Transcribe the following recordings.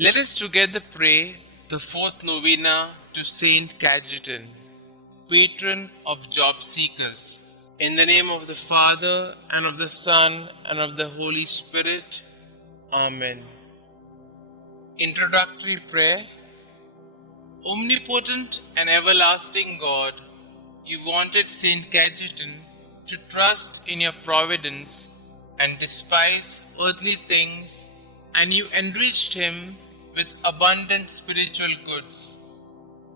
Let us together pray the fourth novena to St Cajetan, patron of job seekers. In the name of the Father, and of the Son, and of the Holy Spirit. Amen. Introductory prayer. Omnipotent and everlasting God, you wanted St Cajetan to trust in your providence and despise earthly things, and you enriched him with abundant spiritual goods.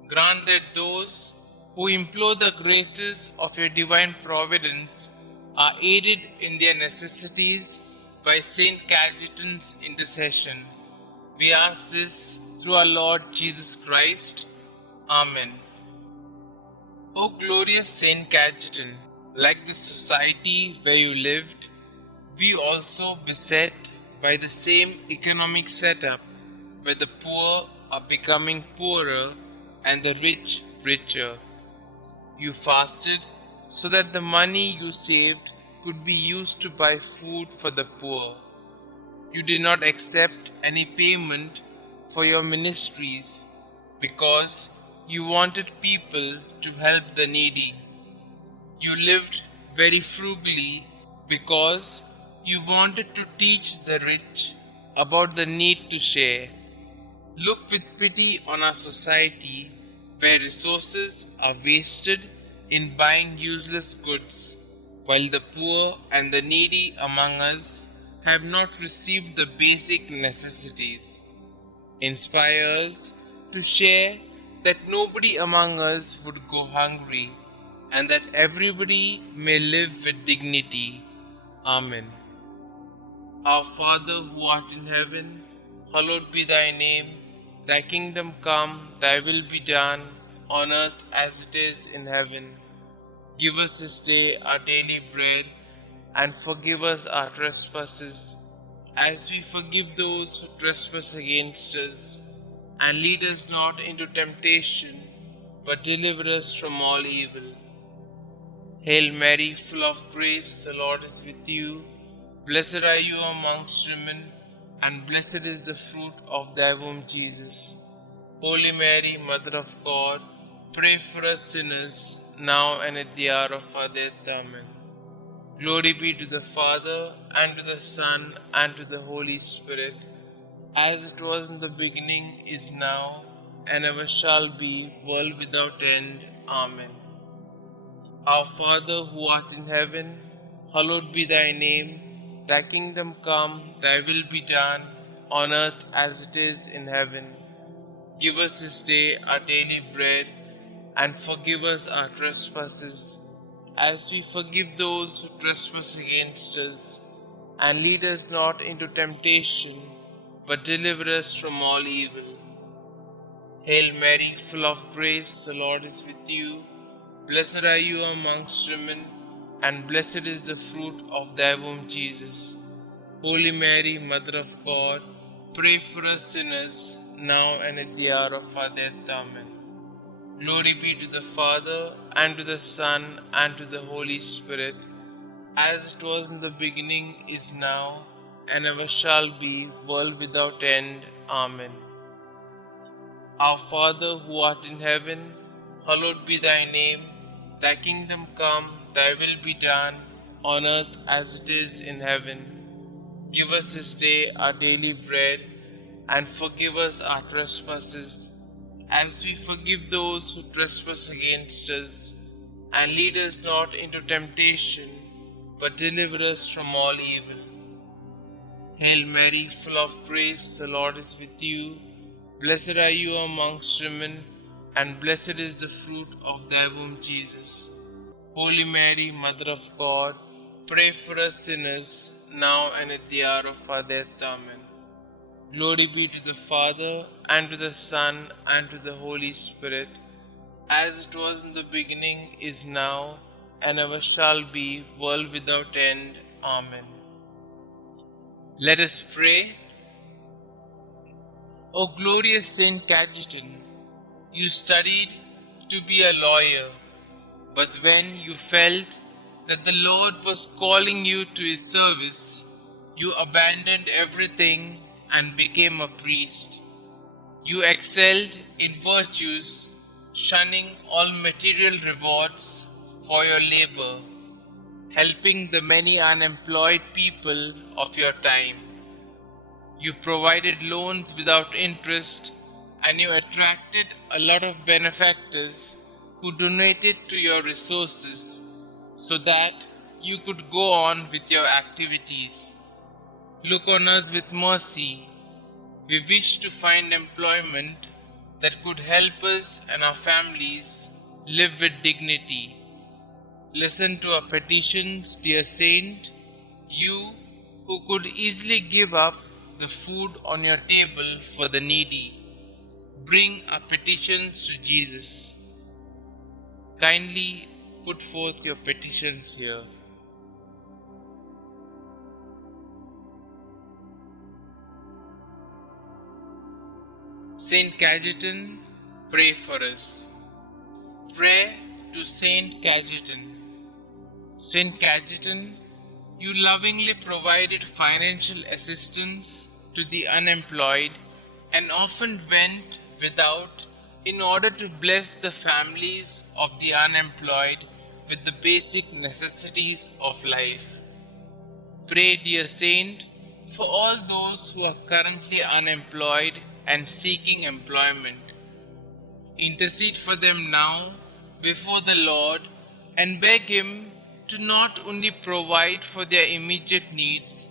Grant that those who implore the graces of your divine providence are aided in their necessities by St Cajetan's intercession. We ask this through our Lord Jesus Christ. Amen. O glorious St Cajetan, like the society where you lived, we also beset by the same economic setup where the poor are becoming poorer and the rich richer. You fasted so that the money you saved could be used to buy food for the poor. You did not accept any payment for your ministries because you wanted people to help the needy. You lived very frugally because you wanted to teach the rich about the need to share. Look with pity on our society where resources are wasted in buying useless goods, while the poor and the needy among us have not received the basic necessities. Inspire us to share that nobody among us would go hungry and that everybody may live with dignity. Amen. Our Father who art in heaven, hallowed be thy name. Thy kingdom come, thy will be done, on earth as it is in heaven. Give us this day our daily bread, and forgive us our trespasses, as we forgive those who trespass against us. And lead us not into temptation, but deliver us from all evil. Hail Mary, full of grace, the Lord is with you. Blessed are you amongst women, and blessed is the fruit of thy womb, Jesus. Holy Mary, Mother of God, pray for us sinners, now and at the hour of our death. Amen. Glory be to the Father, and to the Son, and to the Holy Spirit, as it was in the beginning, is now, and ever shall be, world without end. Amen. Our Father who art in heaven, hallowed be thy name. Thy kingdom come, thy will be done, on earth as it is in heaven. Give us this day our daily bread, and forgive us our trespasses, as we forgive those who trespass against us. And lead us not into temptation, but deliver us from all evil. Hail Mary, full of grace, the Lord is with you. Blessed are you amongst women, and blessed is the fruit of thy womb, Jesus. Holy Mary, Mother of God, pray for us sinners, now and at the hour of our death. Amen. Glory be to the Father, and to the Son, and to the Holy Spirit, as it was in the beginning, is now, and ever shall be, world without end. Amen. Our Father who art in heaven, hallowed be thy name. Thy kingdom come, thy will be done, on earth as it is in heaven. Give us this day our daily bread, and forgive us our trespasses, as we forgive those who trespass against us. And lead us not into temptation, but deliver us from all evil. Hail Mary, full of grace, the Lord is with you. Blessed are you amongst women, and blessed is the fruit of thy womb, Jesus. Holy Mary, Mother of God, pray for us sinners, now and at the hour of our death. Amen. Glory be to the Father, and to the Son, and to the Holy Spirit, as it was in the beginning, is now, and ever shall be, world without end. Amen. Let us pray. O glorious St Cajetan, you studied to be a lawyer, but when you felt that the Lord was calling you to his service, you abandoned everything and became a priest. You excelled in virtues, shunning all material rewards for your labor, helping the many unemployed people of your time. You provided loans without interest, and you attracted a lot of benefactors who donated to your resources so that you could go on with your activities. Look on us with mercy. We wish to find employment that could help us and our families live with dignity. Listen to our petitions, dear Saint, you who could easily give up the food on your table for the needy. Bring our petitions to Jesus. Kindly put forth your petitions here. St Cajetan, pray for us. Pray to St Cajetan. St Cajetan, you lovingly provided financial assistance to the unemployed and often went without in order to bless the families of the unemployed with the basic necessities of life. Pray, dear Saint, for all those who are currently unemployed and seeking employment. Intercede for them now before the Lord and beg Him to not only provide for their immediate needs,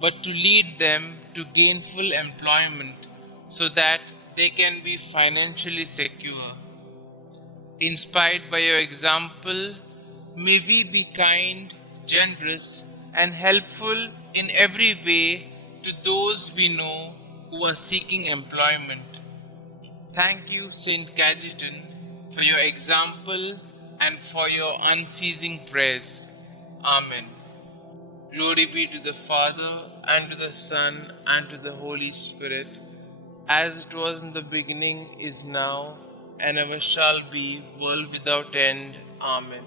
but to lead them to gainful employment so that they can be financially secure. Inspired by your example, may we be kind, generous, and helpful in every way to those we know who are seeking employment. Thank you, St. Cajetan, for your example and for your unceasing prayers. Amen. Glory be to the Father, and to the Son, and to the Holy Spirit, as it was in the beginning, is now, and ever shall be, world without end. Amen.